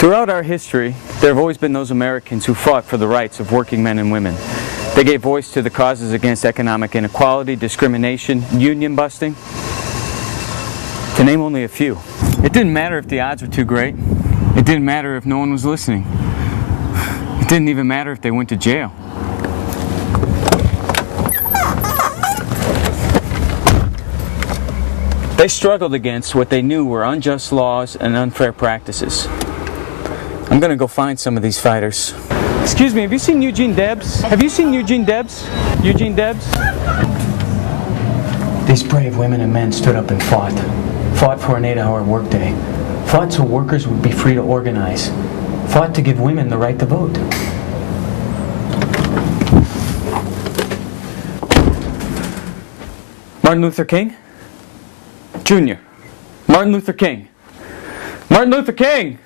Throughout our history, there have always been those Americans who fought for the rights of working men and women. They gave voice to the causes against economic inequality, discrimination, union busting, to name only a few. It didn't matter if the odds were too great. It didn't matter if no one was listening. It didn't even matter if they went to jail. They struggled against what they knew were unjust laws and unfair practices. I'm gonna go find some of these fighters. Excuse me, have you seen Eugene Debs? Have you seen Eugene Debs? Eugene Debs? These brave women and men stood up and fought. Fought for an 8-hour workday. Fought so workers would be free to organize. Fought to give women the right to vote. Martin Luther King? Jr. Martin Luther King. Martin Luther King!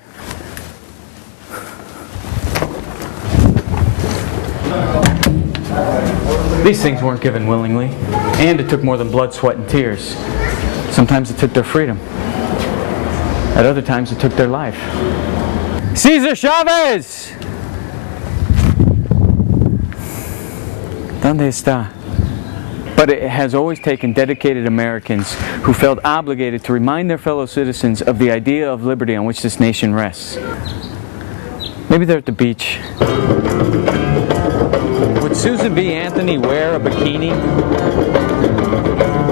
These things weren't given willingly, and it took more than blood, sweat, and tears. Sometimes it took their freedom. At other times it took their life. Cesar Chavez! ¿Dónde está? But it has always taken dedicated Americans who felt obligated to remind their fellow citizens of the idea of liberty on which this nation rests. Maybe they're at the beach. Would Susan B. Anthony wear a bikini?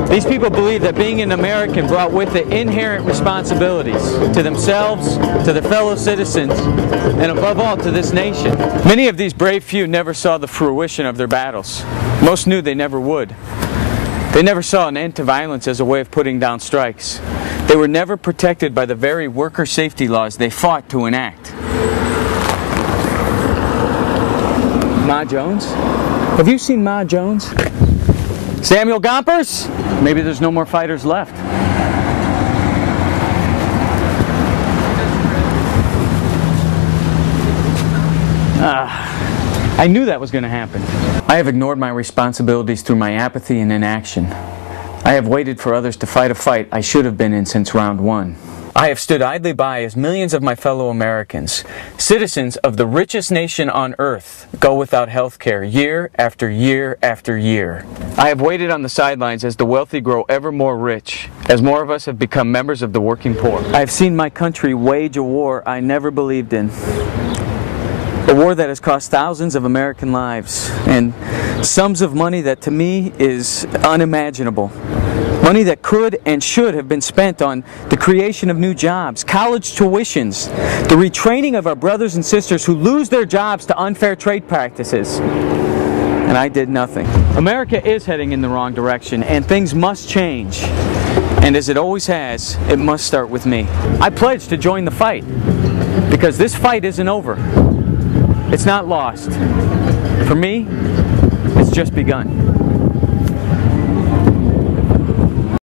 These people believe that being an American brought with it inherent responsibilities to themselves, to their fellow citizens, and above all to this nation. Many of these brave few never saw the fruition of their battles. Most knew they never would. They never saw an end to violence as a way of putting down strikes. They were never protected by the very worker safety laws they fought to enact. Ma Jones? Have you seen Ma Jones? Samuel Gompers? Maybe there's no more fighters left. I knew that was going to happen. I have ignored my responsibilities through my apathy and inaction. I have waited for others to fight a fight I should have been in since round one. I have stood idly by as millions of my fellow Americans, citizens of the richest nation on earth, go without health care year after year after year. I have waited on the sidelines as the wealthy grow ever more rich, as more of us have become members of the working poor. I have seen my country wage a war I never believed in. A war that has cost thousands of American lives and sums of money that to me is unimaginable. Money that could and should have been spent on the creation of new jobs, college tuitions, the retraining of our brothers and sisters who lose their jobs to unfair trade practices. And I did nothing. America is heading in the wrong direction, and things must change. And as it always has, it must start with me. I pledge to join the fight, because this fight isn't over. It's not lost. For me, it's just begun.